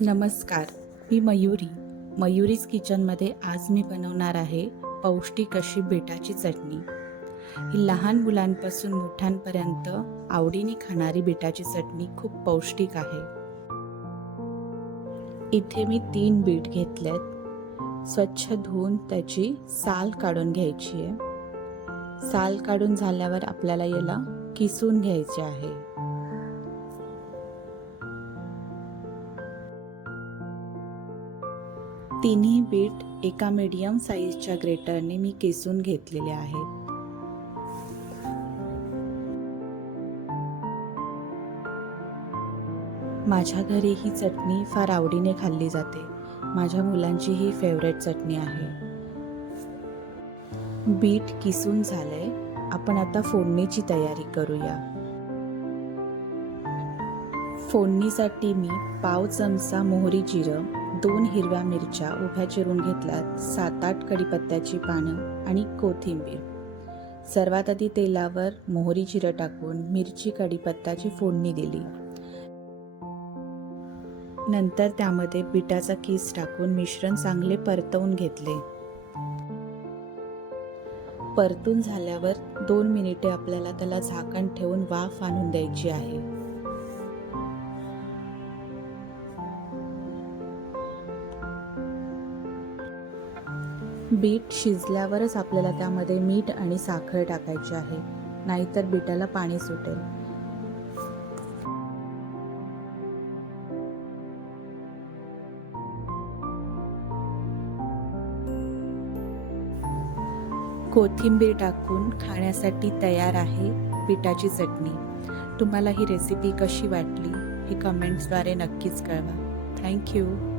नमस्कार मी मयुरी. मयुरीज किचनमध्ये आज मी बनवणार आहे पौष्टिक अशी बेटाची चटणी. ही लहान मुलांपासून मोठ्यांपर्यंत आवडीने खाणारी बेटाची चटणी खूप पौष्टिक आहे. इथे मी तीन बीट घेतल्यात. स्वच्छ धुवून त्याची साल काढून घ्यायची आहे. साल काढून झाल्यावर आपल्याला याला किसून घ्यायचे आहे. तिन्ही बीट एका मीडियम साईजच्या ग्रेटरने मी किसून घेतलेले आहेत. माझ्या घरी ही चटणी फार आवडीने खाल्ली जाते. माझ्या मुलांची ही फेवरेट चटणी आहे. बीट किसून झालंय. आपण आता फोडणीची तयारी करूया. फोडणीसाठी मी पाव चमचा मोहरी जिरं दोन हिरव्या मिरच्या उभ्या चिरून घेतल्यात सात आठ कढीपत्त्याची पानं आणि कोथिंबीर. सर्वात आधी तेलावर मोहरी जिरं टाकून मिरची कढीपत्त्याची फोडणी दिली. नंतर त्यामध्ये पिठाचा किस टाकून मिश्रण चांगले परतवून घेतले. परतून झाल्यावर दोन मिनिटे आपल्याला त्याला झाकण ठेवून वाफ आणून द्यायची आहे. बीट शिजल्यावरच आपल्याला त्यामध्ये मीठ आणि साखर टाकायची आहे. नाहीतर बीटाला पाणी सुटेल. कोथिंबीर टाकून खाण्यासाठी तयार आहे पिठाची चटणी. तुम्हाला ही रेसिपी कशी वाटली हे कमेंट्सद्वारे नक्कीच कळवा. थँक्यू